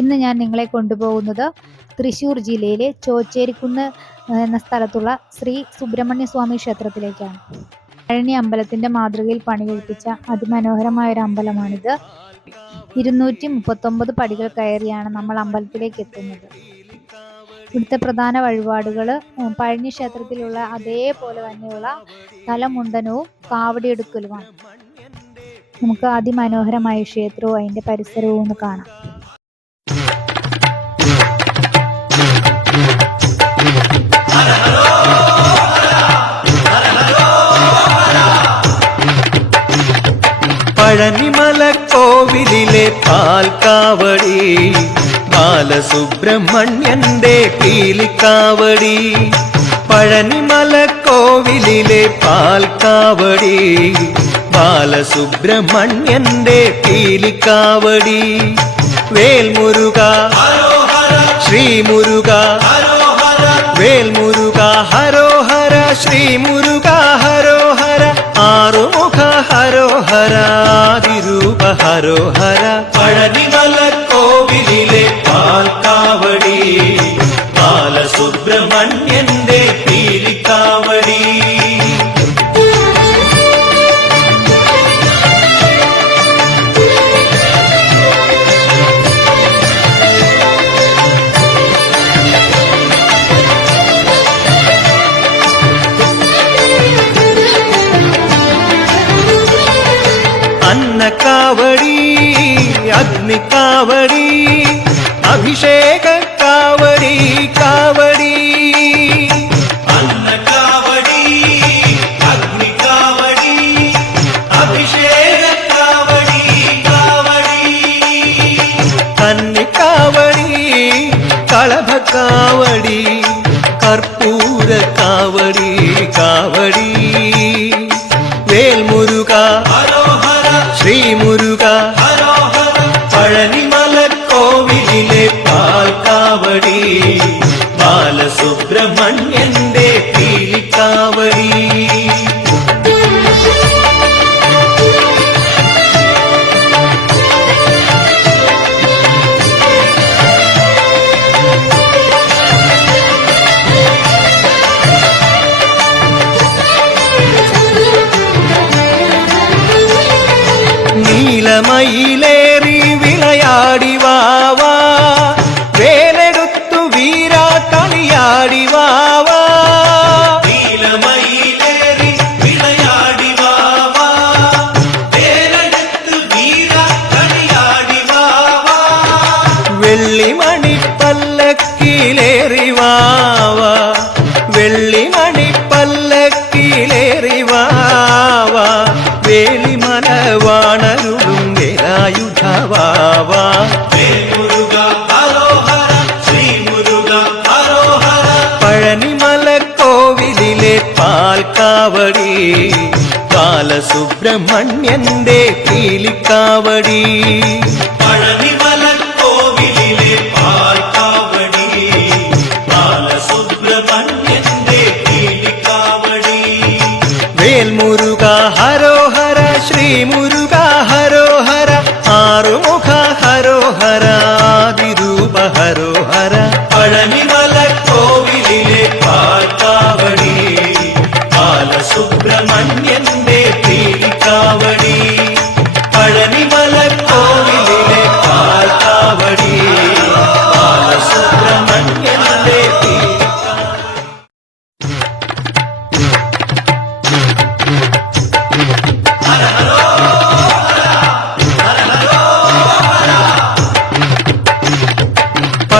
ഇന്ന് ഞാൻ നിങ്ങളെ കൊണ്ടുപോകുന്നത് തൃശ്ശൂർ ജില്ലയിലെ ചോച്ചേരിക്കുന്ന് എന്ന സ്ഥലത്തുള്ള ശ്രീ സുബ്രഹ്മണ്യ സ്വാമി ക്ഷേത്രത്തിലേക്കാണ്. പഴനി അമ്പലത്തിന്റെ മാതൃകയിൽ പണികഴിപ്പിച്ച അതിമനോഹരമായ ഒരു അമ്പലമാണിത്. ഇരുന്നൂറ്റി മുപ്പത്തൊമ്പത് പടികൾ കയറിയാണ് നമ്മൾ അമ്പലത്തിലേക്ക് എത്തുന്നത്. ഇവിടുത്തെ പ്രധാന വഴിപാടുകൾ പഴനി ക്ഷേത്രത്തിലുള്ള അതേപോലെ തന്നെയുള്ള തലമുണ്ടനവും കാവടിയെടുക്കലുമാണ്. നമുക്ക് അതിമനോഹരമായ ക്ഷേത്രവും അതിന്റെ പരിസരവും ഒന്ന് കാണാം. പഴനിമല കോവിലിലെ പാൽക്കാവടി ബാലസുബ്രഹ്മണ്യന്റെ പീലിക്കാവടി പഴനിമല കോവിലിലെ പാൽക്കാവടി ബാലസുബ്രഹ്മണ്യന്റെ പീലിക്കാവടി. വേൽമുരുക ശ്രീമുരുക വേൽമുരുക ഹരോഹര ആദിരൂപ ഹരോഹര அக்னி காவடி அபிஷேக காவடி காவடி. காவடி கற்பூர காவடி காவடி. வேல்முருகா ஸ்ரீமுரு மயிலே പാൽക്കാവടി ബാലസുബ്രഹ്മണ്യന്റെ പീലിക്കാവടി പഴനിമല കോവിലിലെ പാൽക്കാവടി ബാലസുബ്രഹ്മണ്യന്റെ പീലിക്കാവടി വേൽമുരുക ഹരോഹര ശ്രീമുരുക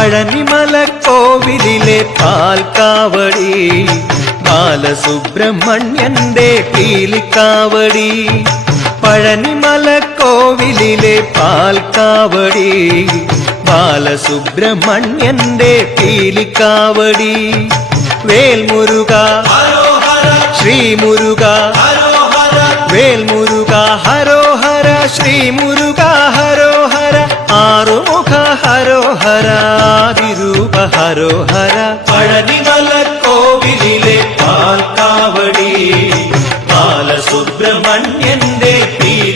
പഴനിമല കോവിലിലെ പാൽക്കാവടി ബാലസുബ്രഹ്മണ്യന്റെ പീലിക്കാവടി പഴനിമല കോവിലിലെ പാൽക്കാവടി ബാലസുബ്രഹ്മണ്യന്റെ പീലിക്കാവടി. വേൽമുരുക ശ്രീമുരുക വേൽമുരുക ഹരോഹര ശ്രീമുരുക. ഹരോഹര പഴനിമല കോവിലിലെ പാൽക്കാവടി ബാലസുബ്രഹ്മണ്യന്റെ തീര